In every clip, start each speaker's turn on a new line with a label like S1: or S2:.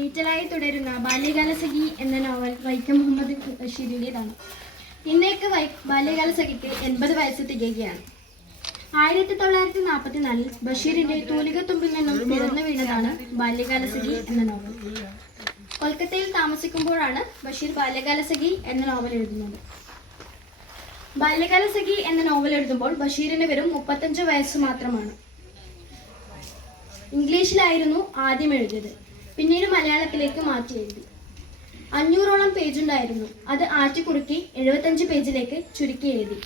S1: ഡീറ്റലായി തുടരുന്ന ബാല്യകാലസഖി എന്ന നോവൽ വൈക്കം മുഹമ്മദ് ബഷീറിന്റെതാണ് ഇന്നേക്ക് വൈ ബാല്യകാലസഖിക്ക് എൺപത് വയസ്സ് തികയുകയാണ്. ആയിരത്തി തൊള്ളായിരത്തി നാൽപ്പത്തി നാലിൽ ബഷീറിന്റെ തൂലികത്തുമ്പിൽ നിന്നും പിറന്നു വീണതാണ് ബാല്യകാലസഖി എന്ന നോവൽ. കൊൽക്കത്തയിൽ താമസിക്കുമ്പോഴാണ് ബഷീർ ബാല്യകാലസഖി എന്ന നോവൽ എഴുതുന്നത്. ബാല്യകാലസഖി എന്ന നോവൽ എഴുതുമ്പോൾ ബഷീറിന് വെറും മുപ്പത്തഞ്ച് വയസ്സ് മാത്രമാണ്. ഇംഗ്ലീഷിലായിരുന്നു ആദ്യം എഴുതിയത്. പിന്നീട് മലയാളത്തിലേക്ക് മാറ്റി എഴുതി. അഞ്ഞൂറോളം പേജുണ്ടായിരുന്നു. അത് ആറ്റിക്കുറുക്കി എഴുപത്തഞ്ച് പേജിലേക്ക് ചുരുക്കി എഴുതി.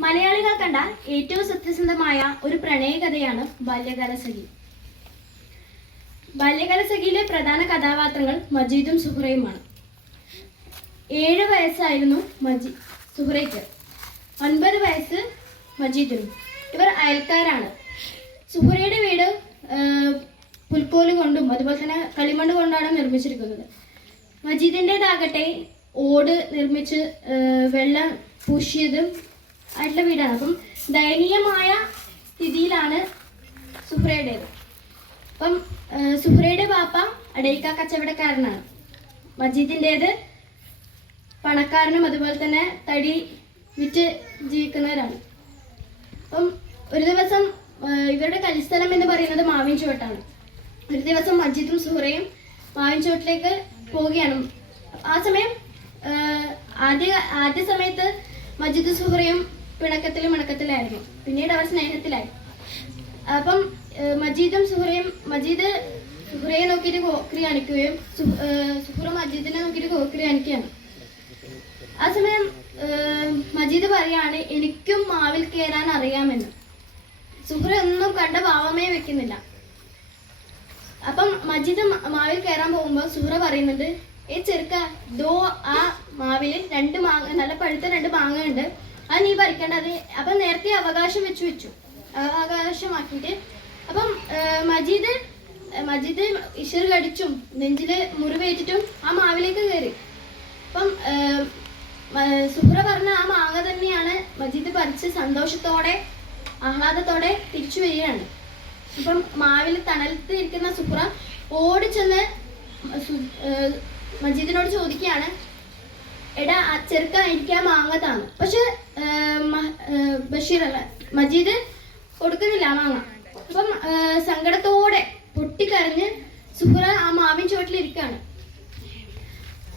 S1: മലയാളികൾ കണ്ട ഏറ്റവും സത്യസന്ധമായ ഒരു പ്രണയകഥയാണ് ബാല്യകാലസഖി. ബാല്യകാലസഖിയിലെ പ്രധാന കഥാപാത്രങ്ങൾ മജീദും സുഹ്റയുമാണ്. ഏഴ് വയസ്സായിരുന്നു മജി സുഹ്റയ്ക്ക്. ഒൻപത് വയസ്സ് മജീദിനും. ഇവർ അയൽക്കാരാണ്. സുഹ്റയുടെ വീട് പുൽക്കോൽ കൊണ്ടും അതുപോലെ തന്നെ കളിമണ്ണ് കൊണ്ടാണ് നിർമ്മിച്ചിരിക്കുന്നത്. മജീദിന്റെതാകട്ടെ ഓട് നിർമ്മിച്ച് വെള്ളം പൂശിയതും ആയിട്ടുള്ള വീടാണ്. അപ്പം ദയനീയമായ സ്ഥിതിയിലാണ് സുഹ്രയുടേത്. അപ്പം സുഹ്രയുടെ പാപ്പ അടയിക്ക കച്ചവടക്കാരനാണ്. മജീദിന്റേത് പണക്കാരനും അതുപോലെ തന്നെ തടി വിറ്റ് ജീവിക്കുന്നവരാണ്. അപ്പം ഒരു ദിവസം ഇവരുടെ കലിസ്ഥലം എന്ന് പറയുന്നത് മാവിൻ ചുവട്ടാണ്. ഒരു ദിവസം മജീദും സുഹറയും മാവിൻ ചുവട്ടിലേക്ക് പോവുകയാണ്. ആ സമയം ആദ്യ ആദ്യ സമയത്ത് മജീദ് സുഹറയും പിണക്കത്തിലും ഇണക്കത്തിലായിരുന്നു പിന്നീട് അവർ സ്നേഹത്തിലായി. അപ്പം മജീദും സുഹറയും മജീദ് സുഹറയെ നോക്കിയിട്ട് കോക്രി കാണിക്കുകയും സുഹറ മജീദിനെ നോക്കിയിട്ട് കോക്രി കാണിക്കുകയാണ് ആ സമയം മജീദ് പറയാണ് എനിക്കും മാവിൽ കയറാൻ അറിയാമെന്ന്. സുഹ്ര ഒന്നും കണ്ട ഭാവമേ വെക്കുന്നില്ല. അപ്പം മജീദ് മാവിൽ കയറാൻ പോകുമ്പോൾ സുഹ്ര പറയുന്നുണ്ട് ഏ ചെറുക്ക ദോ ആ മാവിൽ രണ്ട് മാങ്ങ നല്ല പഴുത്ത രണ്ട് മാങ്ങ ഉണ്ട് അത് നീ പറിക്കേണ്ടത്. അപ്പം നേരത്തെ അവകാശം വെച്ച് വെച്ചു. അവകാശമാക്കിയിട്ട് അപ്പം മജീദ് മജീദ് ഇഷർ കടിച്ചും നെഞ്ചിൽ മുറിവേറ്റിട്ടും ആ മാവിലേക്ക് കയറി അപ്പം സുഹ്ര പറഞ്ഞ ആ മാങ്ങ തന്നെയാണ് മജീദ് പറിച്ച് സന്തോഷത്തോടെ ആഹ്ലാദത്തോടെ തിരിച്ചു വരികയാണ്. അപ്പം മാവിൽ തണലത്ത് ഇരിക്കുന്ന സുഹ്ര ഓടിച്ചെന്ന് ചെന്ന് മജീദിനോട് ചോദിക്കുകയാണ് എടാ ആ ചെറുക്ക എനിക്ക് മാങ്ങ പക്ഷെ ബഷീർ അല്ല മജീദ് കൊടുക്കുന്നില്ല ആ മാങ്ങ. അപ്പം സങ്കടത്തോടെ പൊട്ടിക്കരഞ്ഞ് സുഹ്ര ആ മാവിൻ ചുവട്ടിലിരിക്കുകയാണ്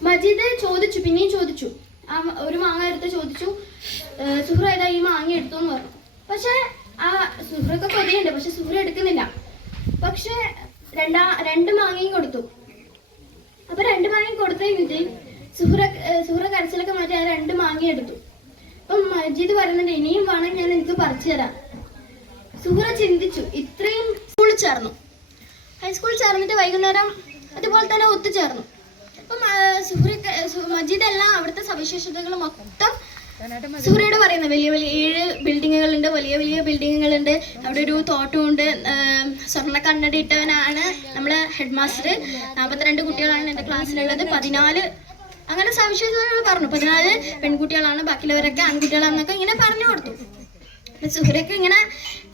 S1: മജീദ് ചോദിച്ചു പിന്നെയും ചോദിച്ചു. ആ ഒരു മാങ്ങ എടുത്ത് ചോദിച്ചു "ഏഹ് സുഹ്ര ഏതാ ഈ മാങ്ങ എടുത്തു എന്ന് പറഞ്ഞു. പക്ഷെ ആ സുഹൃത്തൊക്കെ കൊതിയുണ്ട്. പക്ഷെ സുഹൃ എടുക്കുന്നില്ല. പക്ഷെ രണ്ടാ രണ്ട് മാങ്ങയും കൊടുത്തു. അപ്പൊ രണ്ട് മാങ്ങയും കൊടുത്തു കഴിഞ്ഞിട്ട് സുഹൃ സുഹൃ കരച്ചിലൊക്കെ മാറ്റി ആ രണ്ട് മാങ്ങയും എടുത്തു. അപ്പം മജീദ് പറയുന്നുണ്ട് ഇനിയും വേണം ഞാൻ എനിക്ക് പറിച്ചു തരാം സുഹൃ ചിന്തിച്ചു ഇത്രയും സ്കൂളിൽ ചേർന്നു. ഹൈസ്കൂളിൽ ചേർന്നിട്ട് വൈകുന്നേരം അതുപോലെ തന്നെ ഒത്തുചേർന്നു. അപ്പം സുഹൃ മജീദ് എല്ലാം അവിടുത്തെ സവിശേഷതകളും മൊത്തം സൂര്യയോട് പറയുന്നത് വലിയ വലിയ ഏഴ് ബിൽഡിങ്ങുകളുണ്ട് വലിയ വലിയ ബിൽഡിങ്ങുകളുണ്ട്. അവിടെ ഒരു തോട്ടമുണ്ട്. സ്വർണ കണ്ണട ഇട്ടവനാണ് നമ്മളെ ഹെഡ് മാസ്റ്റർ നാൽപ്പത്തിരണ്ട് കുട്ടികളാണ് എന്റെ ക്ലാസ്സിലുള്ളത്. പതിനാല് അങ്ങനെ സവിശേഷതകൾ പറഞ്ഞു. പതിനാല് പെൺകുട്ടികളാണ് ബാക്കിയുള്ളവരൊക്കെ ആൺകുട്ടികളാണെന്നൊക്കെ ഇങ്ങനെ പറഞ്ഞു കൊടുത്തു. സുഹൃക്കെ ഇങ്ങനെ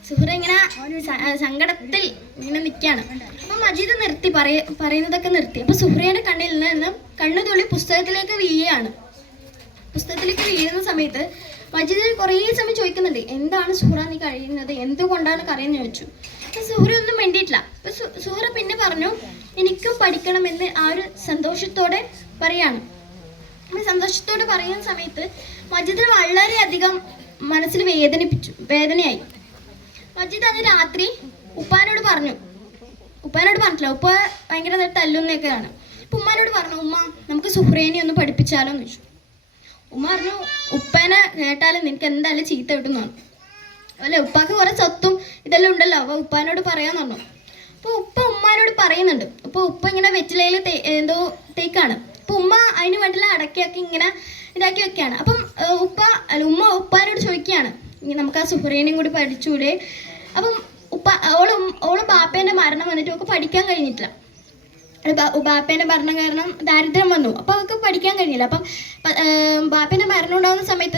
S1: സുഹൃ ഇങ്ങനെ സങ്കടത്തിൽ ഇങ്ങനെ നിൽക്കുകയാണ് അപ്പൊ മജീദ് നിർത്തി പറയ പറയുന്നതൊക്കെ നിർത്തി. അപ്പൊ സുഹ്രയുടെ കണ്ണിൽ നിന്ന് കണ്ണു തുള്ളി പുസ്തകത്തിലേക്ക് വീഴുകയാണ് പുസ്തകത്തിലേക്ക് വീഴുന്ന സമയത്ത് മജീദ് കുറേ സമയം ചോദിക്കുന്നുണ്ട് എന്താണ് സുഹറ നീ കഴിയുന്നത്? എന്തുകൊണ്ടാണ് കറിയെന്ന് ചോദിച്ചു. സുഹറ ഒന്നും വേണ്ടിയിട്ടില്ല അപ്പൊ സുഹറ പിന്നെ പറഞ്ഞു എനിക്കും പഠിക്കണമെന്ന് ആ ഒരു സന്തോഷത്തോടെ പറയാണ്. സന്തോഷത്തോടെ പറയുന്ന സമയത്ത് മജീദിന് വളരെയധികം മനസ്സിൽ വേദനിപ്പിച്ചു വേദനയായി. മജീദ് അന്ന് രാത്രി ഉപ്പാനോട് പറഞ്ഞു ഉപ്പാനോട് പറഞ്ഞില്ല ഉപ്പ ഭയങ്കര തല്ലുന്നൊക്കെയാണ്. ഉമ്മാനോട് പറഞ്ഞു ഉമ്മ നമുക്ക് സുഹ്രേനെ ഒന്ന് പഠിപ്പിച്ചാലോ എന്ന് ചോദിച്ചു. ഉമ്മ പറഞ്ഞു ഉപ്പേനെ കേട്ടാലും നിനക്ക് എന്തായാലും ചീത്ത കിട്ടും എന്ന് പറഞ്ഞു. അല്ലെ ഉപ്പാക്ക് കുറെ സ്വത്തും ഇതെല്ലാം ഉണ്ടല്ലോ അപ്പൊ ഉപ്പാനോട് പറയാന്ന് പറഞ്ഞു. അപ്പൊ ഉപ്പ ഉമ്മാനോട് പറയുന്നുണ്ട്. അപ്പൊ ഉപ്പ ഇങ്ങനെ വെറ്റിലയിൽ എന്തോ തേക്കാണ്. അപ്പൊ ഉമ്മ അതിന് വേണ്ടിയുള്ള അടക്കിയാക്കി ഇങ്ങനെ ഇതാക്കി വെക്കുകയാണ് അപ്പം ഉപ്പ അല്ല ഉമ്മ ഉപ്പാനോട് ചോദിക്കുകയാണ്. നമുക്ക് ആ സുഹറേനെയും കൂടി പഠിച്ചൂടെ? അപ്പം ഉപ്പ ഓൾ ഓൾ ബാപ്പേന്റെ മരണം വന്നിട്ട് ഒക്കെ പഠിക്കാൻ കഴിഞ്ഞിട്ടില്ല. ബാപ്പേന്റെ മരണം കാരണം ദാരിദ്ര്യം വന്നു. അപ്പൊ അവൾക്ക് പഠിക്കാൻ കഴിഞ്ഞില്ല. അപ്പം പ- ഏഹ്, മരണം ഉണ്ടാകുന്ന സമയത്ത്